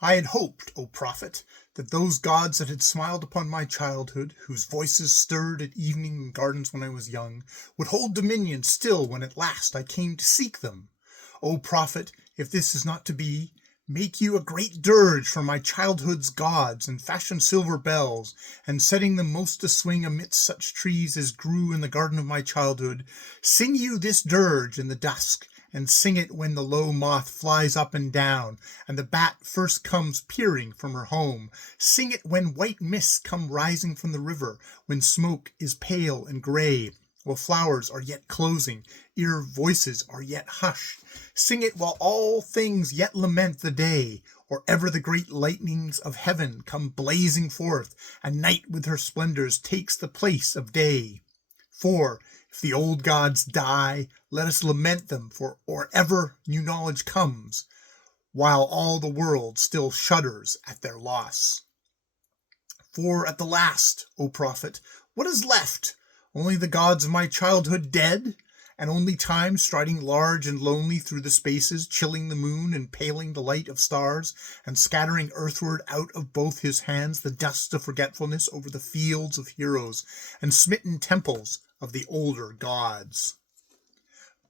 I had hoped, O prophet, that those gods that had smiled upon my childhood, whose voices stirred at evening in gardens when I was young, would hold dominion still when at last I came to seek them. O prophet, if this is not to be, make you a great dirge for my childhood's gods, and fashion silver bells, and setting them most to swing amidst such trees as grew in the garden of my childhood, sing you this dirge in the dusk, and sing it when the low moth flies up and down, and the bat first comes peering from her home. Sing it when white mists come rising from the river, when smoke is pale and gray, while flowers are yet closing, ere voices are yet hushed. Sing it while all things yet lament the day, or ever the great lightnings of heaven come blazing forth, and night with her splendors takes the place of day. For if the old gods die, let us lament them, for or ever new knowledge comes, while all the world still shudders at their loss. For at the last, O prophet, what is left? Only the gods of my childhood dead? And only time striding large and lonely through the spaces, chilling the moon and paling the light of stars, and scattering earthward out of both his hands the dust of forgetfulness over the fields of heroes and smitten temples of the older gods.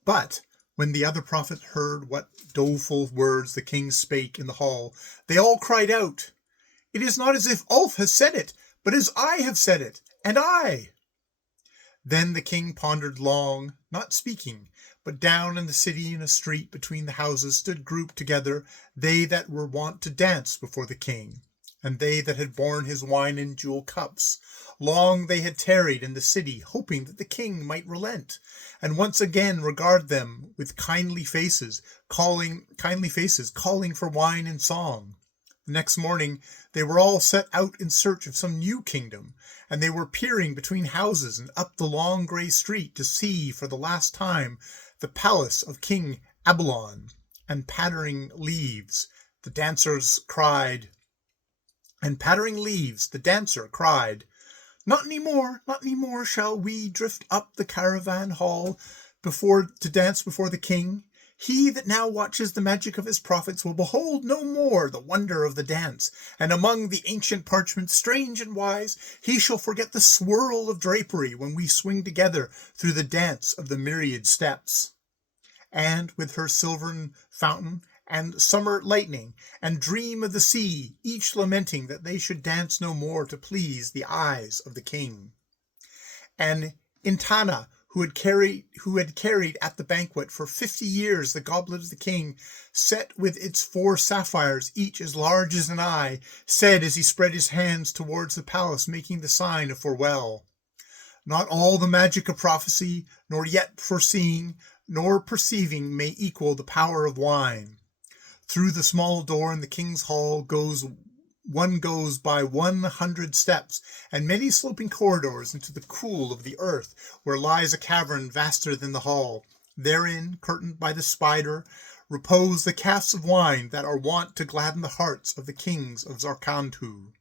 But when the other prophets heard what doleful words the king spake in the hall, they all cried out, "It is not as if Ulf has said it, but as I have said it, and I." Then the king pondered long, not speaking, but down in the city in a street between the houses stood grouped together they that were wont to dance before the king, and they that had borne his wine in jewel cups. Long they had tarried in the city, hoping that the king might relent, and once again regard them with kindly faces, calling for wine and song. The next morning they were all set out in search of some new kingdom, and they were peering between houses and up the long grey street to see for the last time the palace of King Abelon. And pattering leaves, the dancer cried, "Not any more shall we drift up the caravan hall to dance before the king. He that now watches the magic of his prophets will behold no more the wonder of the dance, and among the ancient parchments, strange and wise, he shall forget the swirl of drapery when we swing together through the dance of the myriad steps. And with her silvern fountain and summer lightning, and dream of the sea, each lamenting that they should dance no more to please the eyes of the king." And Intana, who had carried at the banquet for 50 years the goblet of the king, set with its 4 sapphires, each as large as an eye, said as he spread his hands towards the palace, making the sign of farewell, "Not all the magic of prophecy, nor yet foreseeing, nor perceiving, may equal the power of wine. Through the small door in the king's hall one goes by 100 steps and many sloping corridors into the cool of the earth, where lies a cavern vaster than the hall. Therein, curtained by the spider, repose the casks of wine that are wont to gladden the hearts of the kings of Zarkandhu.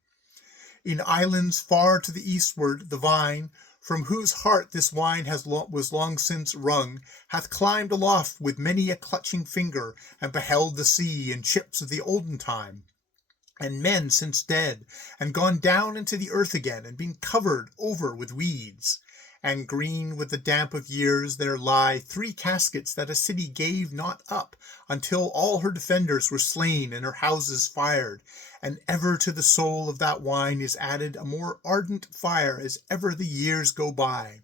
In islands far to the eastward, the vine, from whose heart this wine was long since wrung, hath climbed aloft with many a clutching finger, and beheld the sea and ships of the olden time, and men since dead, and gone down into the earth again, and been covered over with weeds. And green with the damp of years there lie 3 caskets that a city gave not up, until all her defenders were slain and her houses fired, and ever to the soul of that wine is added a more ardent fire as ever the years go by.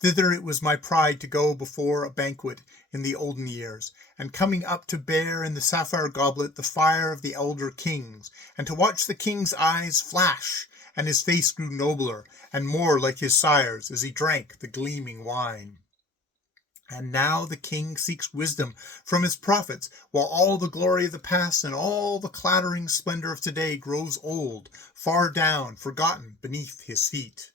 Thither it was my pride to go before a banquet in the olden years, and coming up to bear in the sapphire goblet the fire of the elder kings, and to watch the king's eyes flash, and his face grew nobler and more like his sire's as he drank the gleaming wine. And now the king seeks wisdom from his prophets, while all the glory of the past and all the clattering splendor of today grows old, far down, forgotten beneath his feet.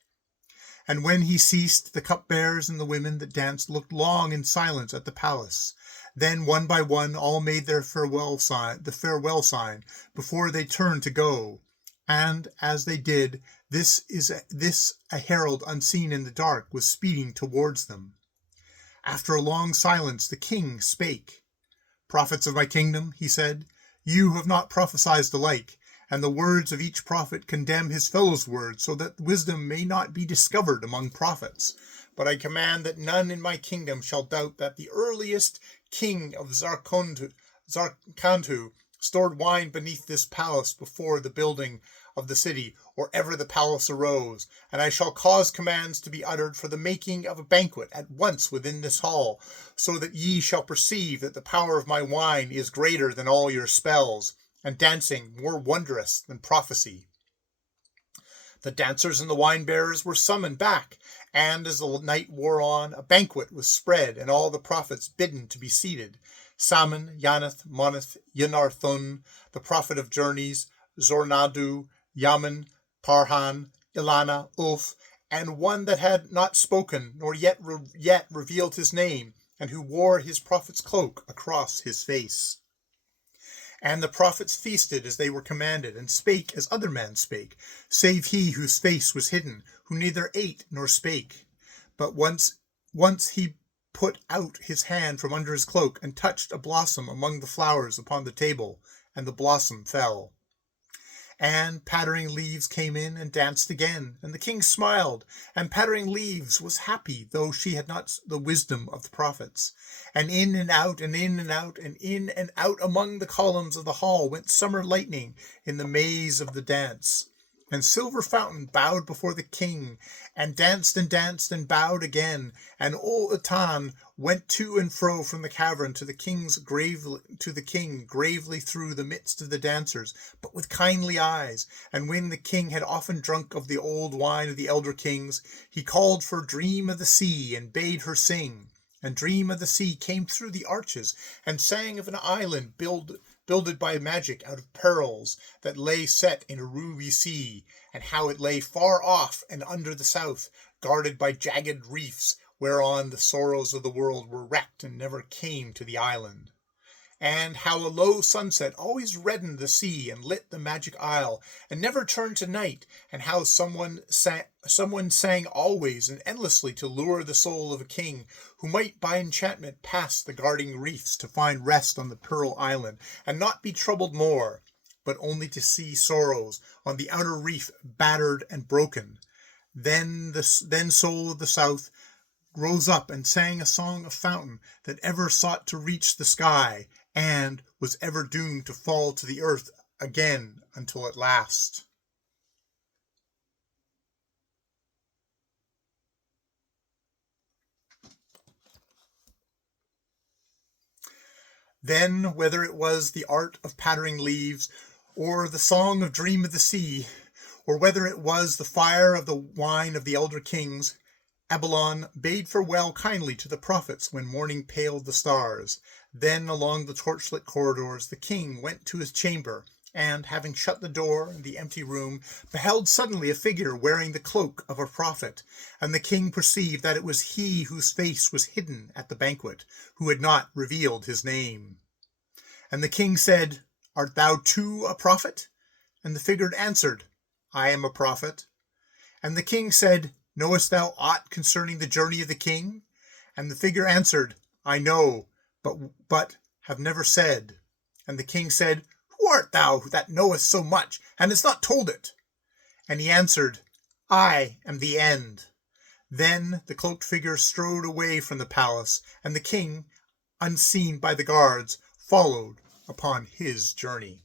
And when he ceased, the cupbearers and the women that danced looked long in silence at the palace. Then one by one all made their farewell sign, before they turned to go. And as they did, this a herald unseen in the dark was speeding towards them. After a long silence, the king spake. "Prophets of my kingdom," he said, You have not prophesied alike, and the words of each prophet condemn his fellow's words, so that wisdom may not be discovered among prophets. But I command that none in my kingdom shall doubt that the earliest king of Zarkantu stored wine beneath this palace before the building of the city, or ever the palace arose. And I shall cause commands to be uttered for the making of a banquet at once within this hall, so that ye shall perceive that the power of my wine is greater than all your spells, and dancing more wondrous than prophecy. The dancers and the wine-bearers were summoned back, and as the night wore on, a banquet was spread, and all the prophets bidden to be seated. Saman, Yanath, Monith, Yinarthun, the prophet of Jrny, Zornadu, Yaman, Parhan, Ilana, Ulf, and one that had not spoken, nor yet revealed his name, and who wore his prophet's cloak across his face. And the prophets feasted as they were commanded, and spake as other men spake, save he whose face was hidden, who neither ate nor spake. But once he put out his hand from under his cloak, and touched a blossom among the flowers upon the table, and the blossom fell. And Pattering Leaves came in and danced again, and the king smiled, and Pattering Leaves was happy, though she had not the wisdom of the prophets. And in and out, and in and out, and in and out among the columns of the hall went Summer Lightning in the maze of the dance. And Silver Fountain bowed before the king, and danced and bowed again. And Ol Atan went to and fro from the cavern to the king gravely through the midst of the dancers, but with kindly eyes. And when the king had often drunk of the old wine of the elder kings, he called for Dream of the Sea, and bade her sing. And Dream of the Sea came through the arches, and sang of an island builded by magic out of pearls, that lay set in a ruby sea, and how it lay far off and under the south, guarded by jagged reefs, whereon the sorrows of the world were wrecked and never came to the island. And how a low sunset always reddened the sea and lit the magic isle, and never turned to night, and how someone sang always and endlessly to lure the soul of a king, who might by enchantment pass the guarding reefs to find rest on the Pearl Island, and not be troubled more, but only to see sorrows on the outer reef battered and broken. Then Soul of the South rose up and sang a song of fountain that ever sought to reach the sky, and was ever doomed to fall to the earth again until at last. Then, whether it was the art of Pattering Leaves, or the song of Dream of the Sea, or whether it was the fire of the wine of the elder kings, Abelon bade farewell kindly to the prophets when morning paled the stars. Then along the torchlit corridors the king went to his chamber, and, having shut the door in the empty room, beheld suddenly a figure wearing the cloak of a prophet. And the king perceived that it was he whose face was hidden at the banquet, who had not revealed his name. And the king said, Art thou too a prophet? And the figure answered, I am a prophet. And the king said, Knowest thou aught concerning the journey of the king? And the figure answered, I know, but have never said. And the king said, Who art thou that knowest so much, and hast not told it? And he answered, I am the End. Then the cloaked figure strode away from the palace, and the king, unseen by the guards, followed upon his journey.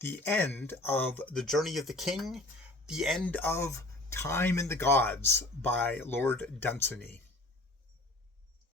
The end of The Journey of the King, the end of Time in the Gods by Lord Dunsany.